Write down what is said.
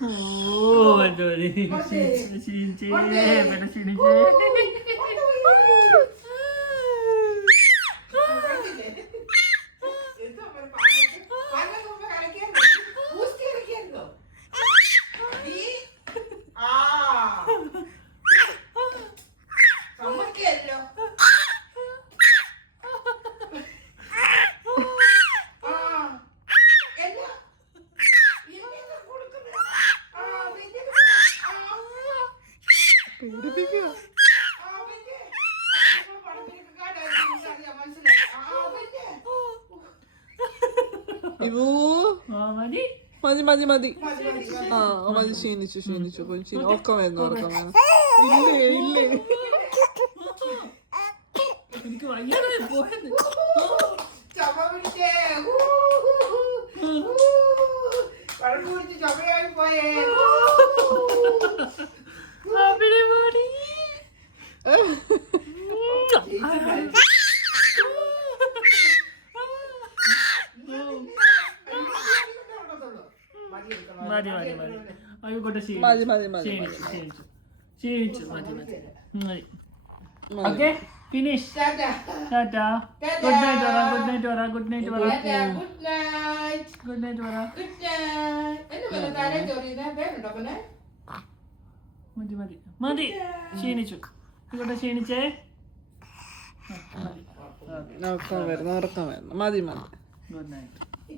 ഓ ക്ഷീണിച്ചേ പിന്നെ ക്ഷീണിച്ചേ. മതി മതി മതി ആ മതി. ക്ഷീണിച്ചു ക്ഷീണിച്ചു ഉറക്കം വരുന്നു ഉറക്കം വരുന്നു. ഇല്ലേ ഇല്ലേ എനിക്ക് വയ്യാതെ പോയത്. മതി മതി മതി ആയിക്കോട്ടെ. മതി മതി മതി ക്ഷീണിച്ചു ക്ഷീണിച്ചു മതി മതി മതി. Okay finish. Tata. Good night പറ. ഗുഡ് നൈറ്റ് പറ. ഗുഡ് നൈറ്റ് പറ. ഗുഡ് നൈറ്റ് പറ. മതി മതി മതി. ക്ഷീണിച്ചു. ആയിക്കോട്ടെ ക്ഷീണിച്ചേ. ഉറക്കം വരുന്നു ഉറക്കം വരുന്നു. മതി മതി. Good night.